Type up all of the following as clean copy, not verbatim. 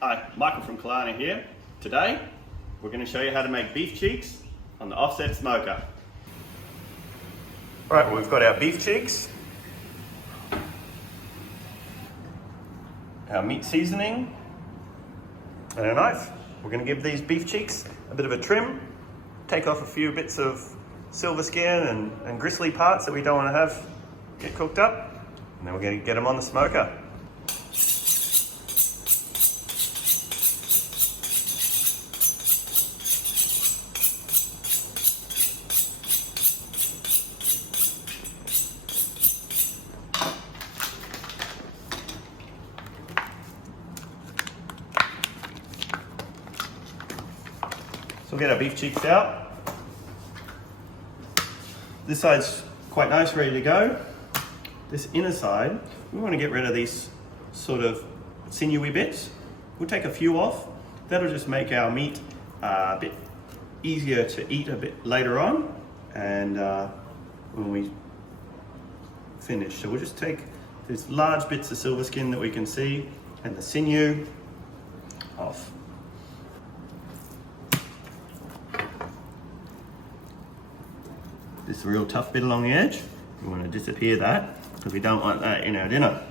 Hi, Michael from Killarney here. Today, we're going to show you how to make beef cheeks on the offset smoker. All right, well, we've got our beef cheeks, our meat seasoning, and a knife. We're going to give these beef cheeks a bit of a trim, take off a few bits of silver skin and gristly parts that we don't want to have get cooked up, and then we're going to get them on the smoker. So we'll get our beef cheeks out. This side's quite nice, ready to go. This inner side, we want to get rid of these sort of sinewy bits. We'll take a few off. That'll just make our meat a bit easier to eat a bit later on, and when we finish. So we'll just take these large bits of silver skin that we can see and the sinew off. This real tough bit along the edge, we want to disappear that because we don't want that in our dinner.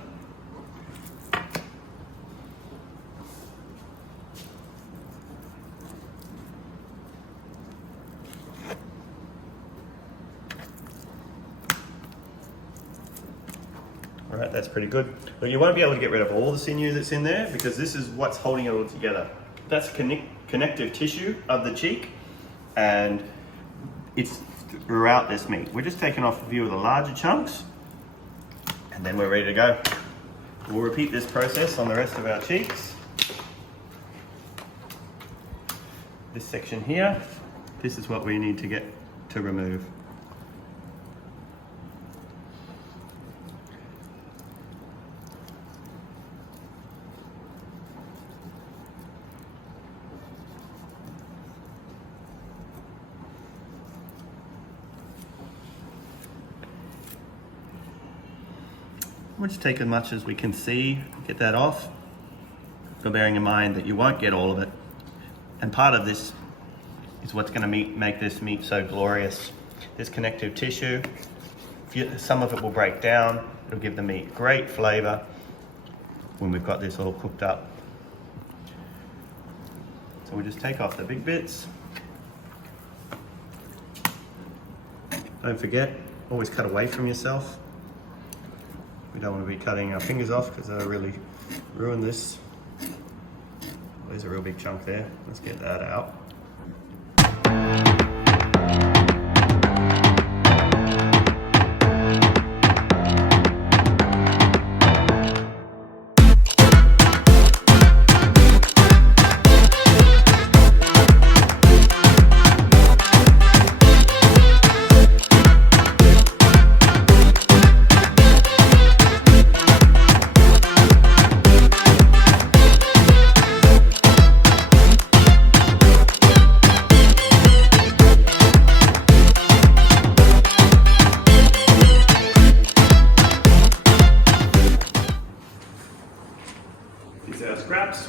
All right, that's pretty good. But you won't be able to get rid of all the sinew that's in there because this is what's holding it all together. That's connective tissue of the cheek, and it's throughout this meat. We're just taking off a few of the larger chunks, and then we're ready to go. We'll repeat this process on the rest of our cheeks. This section here, this is what we need to get to remove. We'll just take as much as we can see, get that off, but bearing in mind that you won't get all of it. And part of this is what's going to make this meat so glorious. This connective tissue, some of it will break down. It'll give the meat great flavor when we've got this all cooked up. So we'll just take off the big bits. Don't forget, always cut away from yourself. We don't want to be cutting our fingers off because that'll really ruin this. There's a real big chunk there. Let's get that out. These are our scraps.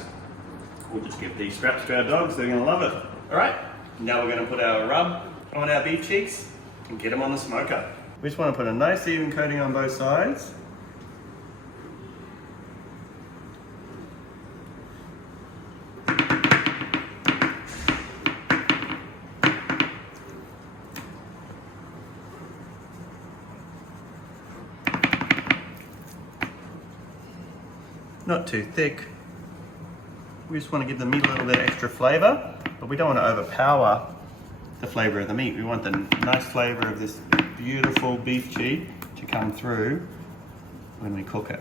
We'll just give these scraps to our dogs, they're gonna love it. All right, now we're gonna put our rub on our beef cheeks and get them on the smoker. We just wanna put a nice even coating on both sides. Not too thick. We just want to give the meat a little bit of extra flavor, but we don't want to overpower the flavor of the meat. We want the nice flavor of this beautiful beef cheek to come through when we cook it.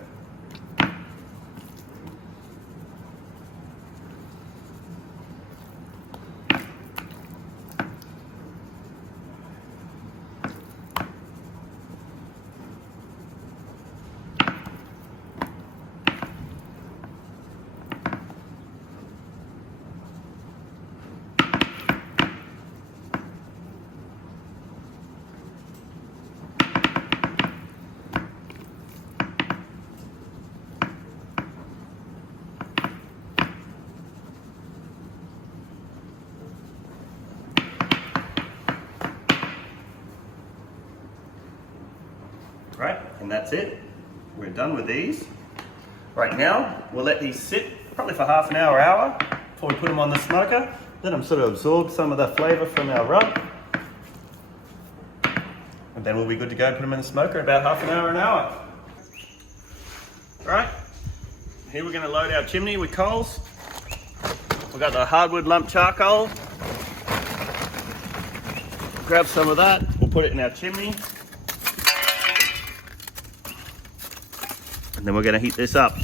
Right, and that's it. We're done with these. Right now, we'll let these sit probably for half an hour before we put them on the smoker. Let them sort of absorb some of the flavour from our rub. And then we'll be good to go. Put them in the smoker about half an hour. Right, here we're going to load our chimney with coals. We've got the hardwood lump charcoal. Grab some of that, we'll put it in our chimney. And then we're going to heat this up.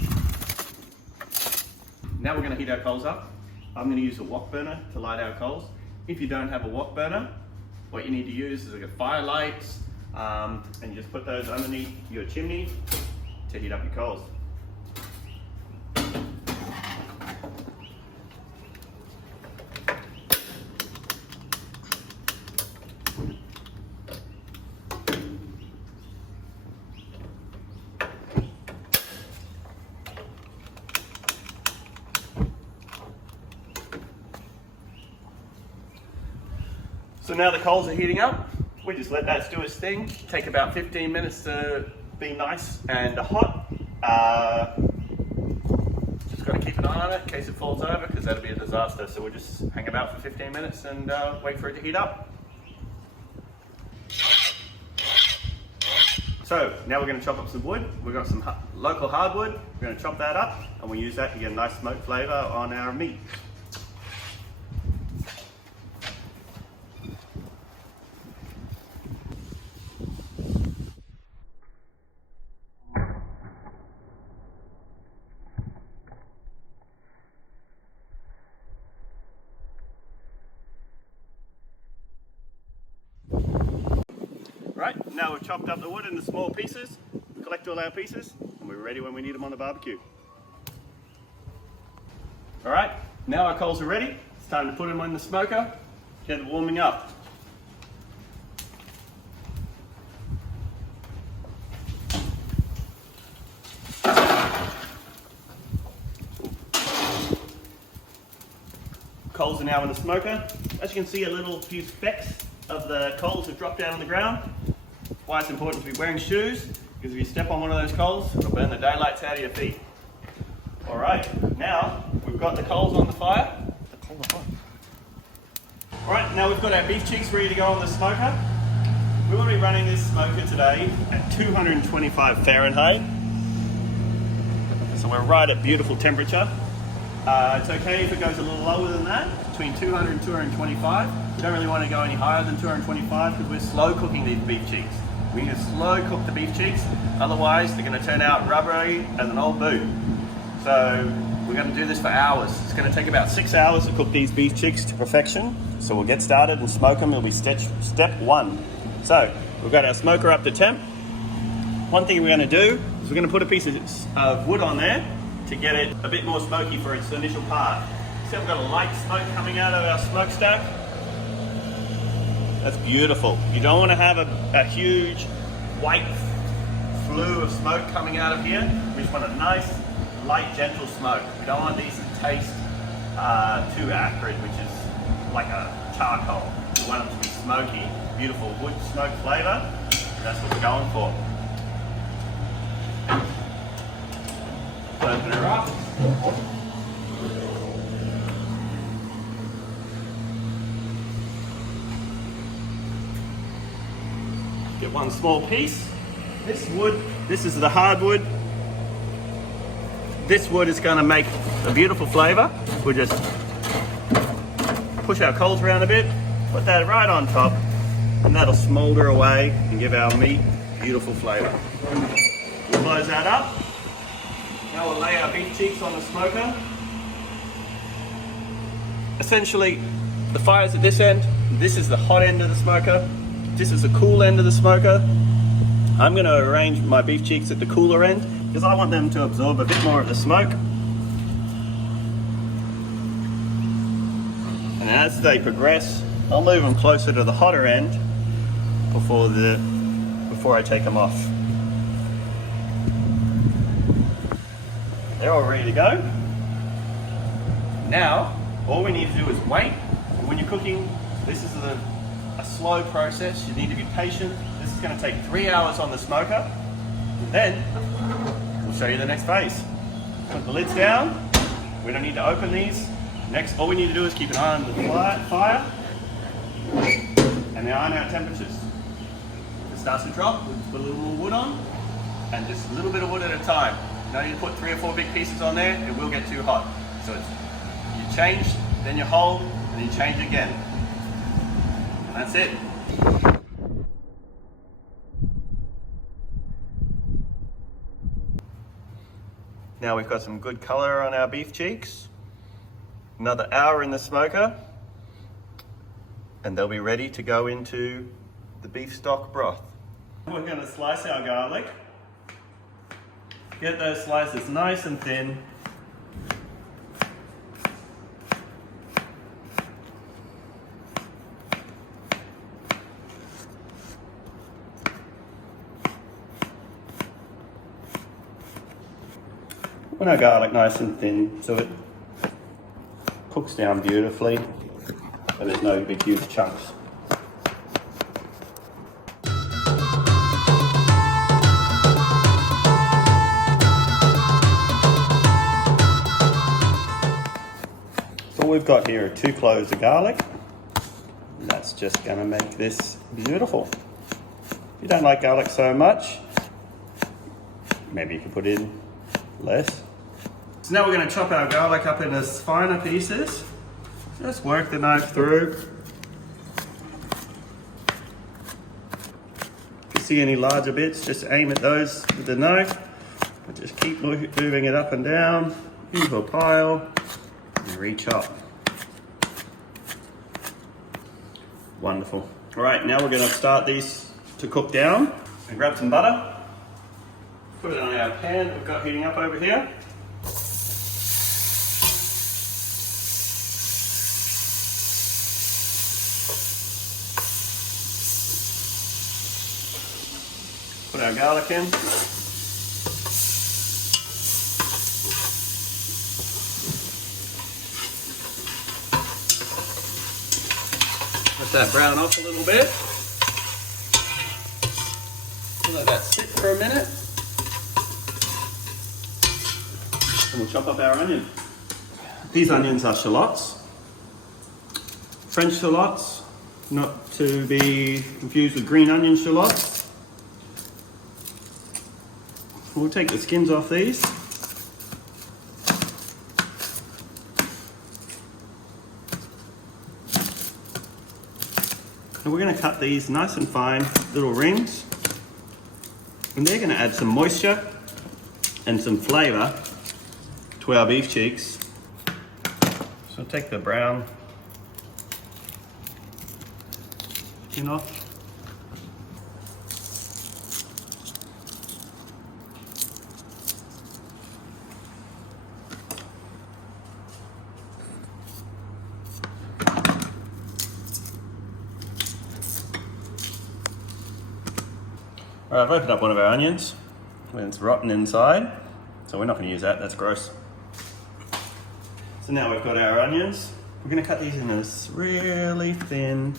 Now we're going to heat our coals up. I'm going to use a wok burner to light our coals. If you don't have a wok burner, what you need to use is a firelight, and you just put those underneath your chimney to heat up your coals. So now the coals are heating up. We just let that do its thing. Take about 15 minutes to be nice and hot. Just got to keep an eye on it in case it falls over, because that'll be a disaster. So we'll just hang about for 15 minutes and wait for it to heat up. So now we're going to chop up some wood. We've got some local hardwood. We're going to chop that up and we'll use that to get a nice smoke flavour on our meat. Right, now we've chopped up the wood into small pieces, collect all our pieces, and we're ready when we need them on the barbecue. All right, now our coals are ready. It's time to put them on the smoker, get it warming up. Coals are now in the smoker. As you can see, a few specks of the coals have dropped down on the ground. Why it's important to be wearing shoes, because if you step on one of those coals, it'll burn the daylights out of your feet. All right, now we've got the coals on the fire. All right, now we've got our beef cheeks ready to go on the smoker. We want to be running this smoker today at 225 Fahrenheit. So we're right at beautiful temperature. It's okay if it goes a little lower than that, between 200 and 225. We don't really want to go any higher than 225 because we're slow cooking these beef cheeks. We need to slow cook the beef cheeks, otherwise they're going to turn out rubbery as an old boot. So we're going to do this for hours. It's going to take about 6 hours to cook these beef cheeks to perfection. So we'll get started and smoke them. It'll be step one. So we've got our smoker up to temp. One thing we're going to do is we're going to put a piece of wood on there to get it a bit more smoky for its initial part. See, we've got a light smoke coming out of our smokestack. That's beautiful. You don't want to have a huge white flue of smoke coming out of here. We just want a nice, light, gentle smoke. We don't want these to taste too acrid, which is like a charcoal. We want them to be smoky, beautiful wood smoke flavour. That's what we're going for. Open her up. Get one small piece. This wood, this is the hardwood. This wood is going to make a beautiful flavour. We'll just push our coals around a bit, put that right on top, and that'll smoulder away and give our meat beautiful flavour. We'll close that up. Now we'll lay our beef cheeks on the smoker. Essentially, the fire's at this end. This is the hot end of the smoker. This is the cool end of the smoker. I'm going to arrange my beef cheeks at the cooler end because I want them to absorb a bit more of the smoke. And as they progress, I'll move them closer to the hotter end before I take them off. They're all ready to go. Now, all we need to do is wait. When you're cooking, this is a slow process. You need to be patient. This is going to take 3 hours on the smoker. Then we'll show you the next phase. Put the lids down. We don't need to open these. Next, all we need to do is keep an eye on the fire and the iron our temperatures. If it starts to drop, we'll put a little more wood on, and just a little bit of wood at a time. You don't need to put 3 or 4 big pieces on there, it will get too hot. So it's, you change, then you hold, and then you change again. And that's it. Now we've got some good colour on our beef cheeks. Another hour in the smoker, and they'll be ready to go into the beef stock broth. We're going to slice our garlic. Get those slices nice and thin. Want our garlic nice and thin so it cooks down beautifully, but there's no big huge chunks. So all we've got here are 2 cloves of garlic. And that's just going to make this beautiful. If you don't like garlic so much, maybe you can put in less. So now we're going to chop our garlic up into finer pieces. Just work the knife through. If you see any larger bits, just aim at those with the knife. But just keep moving it up and down into a pile and re-chop. Wonderful. All right, now we're going to start these to cook down. And grab some butter. Put it on our pan that we've got heating up over here. Put our garlic in. Let that brown off a little bit. Let that sit for a minute. And we'll chop up our onion. These onions are shallots. French shallots, not to be confused with green onion shallots. We'll take the skins off these. And we're going to cut these nice and fine little rings. And they're going to add some moisture and some flavour to our beef cheeks. So take the brown skin off. All right, I've opened up one of our onions and it's rotten inside, so we're not going to use that, that's gross. So now we've got our onions. We're going to cut these into really thin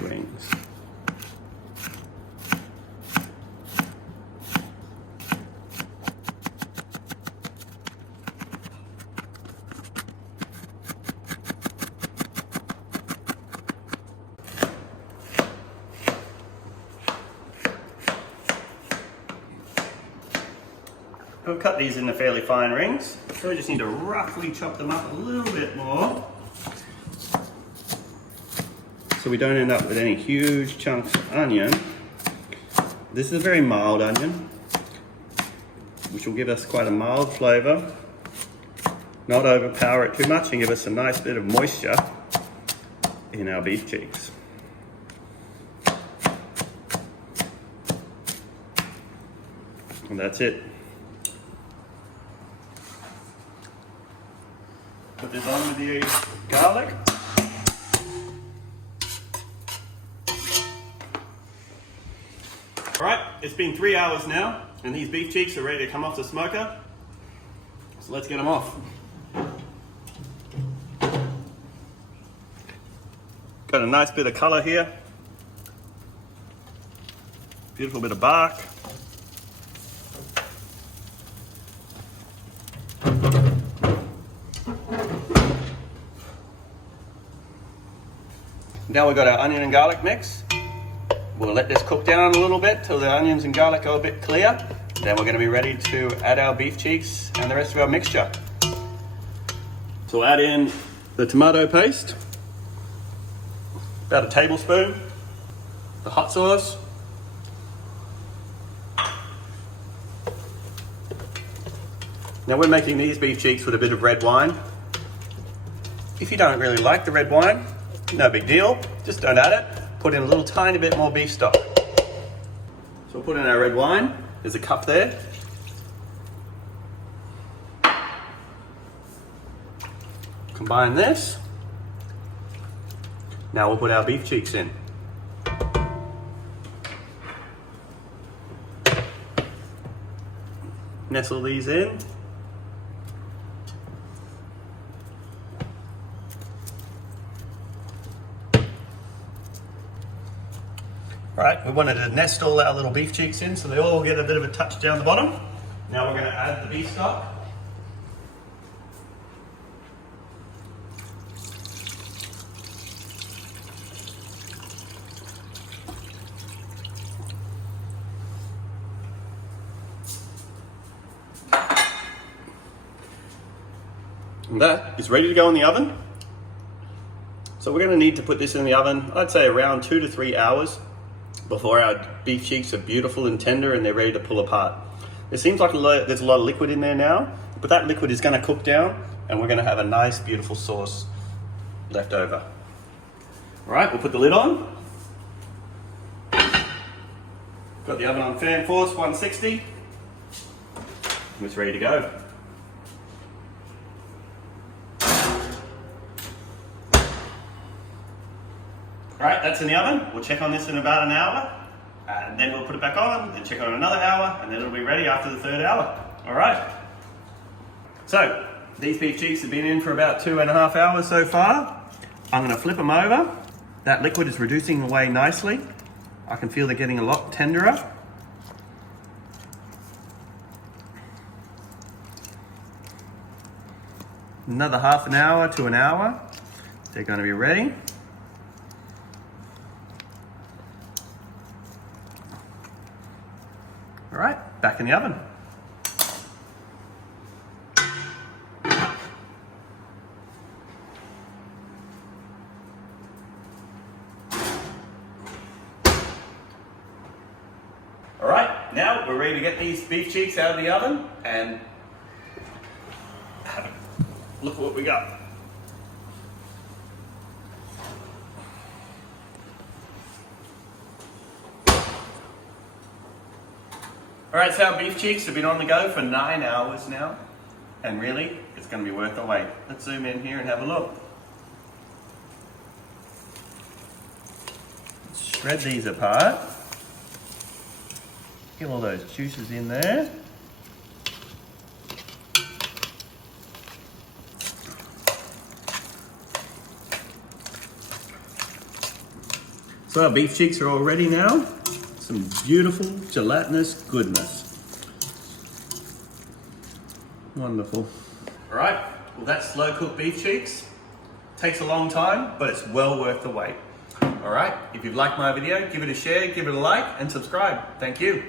rings. We'll cut these into fairly fine rings, so we just need to roughly chop them up a little bit more so we don't end up with any huge chunks of onion. This is a very mild onion, which will give us quite a mild flavour, not overpower it too much and give us a nice bit of moisture in our beef cheeks. And that's it. Put this on with the garlic. All right, it's been 3 hours now, and these beef cheeks are ready to come off the smoker. So let's get them off. Got a nice bit of colour here. Beautiful bit of bark. Now we've got our onion and garlic mix. We'll let this cook down a little bit till the onions and garlic go a bit clear. Then we're going to be ready to add our beef cheeks and the rest of our mixture. So we'll add in the tomato paste, about a tablespoon, the hot sauce, now we're making these beef cheeks with a bit of red wine. If you don't really like the red wine, no big deal, just don't add it. Put in a little tiny bit more beef stock. So we'll put in our red wine. There's a cup there. Combine this. Now we'll put our beef cheeks in. Nestle these in. Right, we wanted to nest all our little beef cheeks in so they all get a bit of a touch down the bottom. Now we're going to add the beef stock. And that is ready to go in the oven. So we're going to need to put this in the oven, I'd say around 2 to 3 hours before our beef cheeks are beautiful and tender and they're ready to pull apart. It seems like there's a lot of liquid in there now, but that liquid is going to cook down and we're going to have a nice beautiful sauce left over. All right, we'll put the lid on. Got the oven on fan force 160. It's ready to go. Alright, that's in the oven. We'll check on this in about an hour, and then we'll put it back on, then check on another hour, and then it'll be ready after the 3rd hour. Alright. So, these beef cheeks have been in for about 2.5 hours so far. I'm going to flip them over. That liquid is reducing away nicely. I can feel they're getting a lot tenderer. Another half an hour to an hour. They're going to be ready. All right, back in the oven. All right, now we're ready to get these beef cheeks out of the oven and look what we got. Alright, so our beef cheeks have been on the go for 9 hours now, and really, it's going to be worth the wait. Let's zoom in here and have a look. Let's shred these apart. Get all those juices in there. So our beef cheeks are all ready now. Some beautiful gelatinous goodness. Wonderful. All right, well that's slow cooked beef cheeks. Takes a long time, but it's well worth the wait. All right, if you've liked my video, give it a share, give it a like and subscribe. Thank you.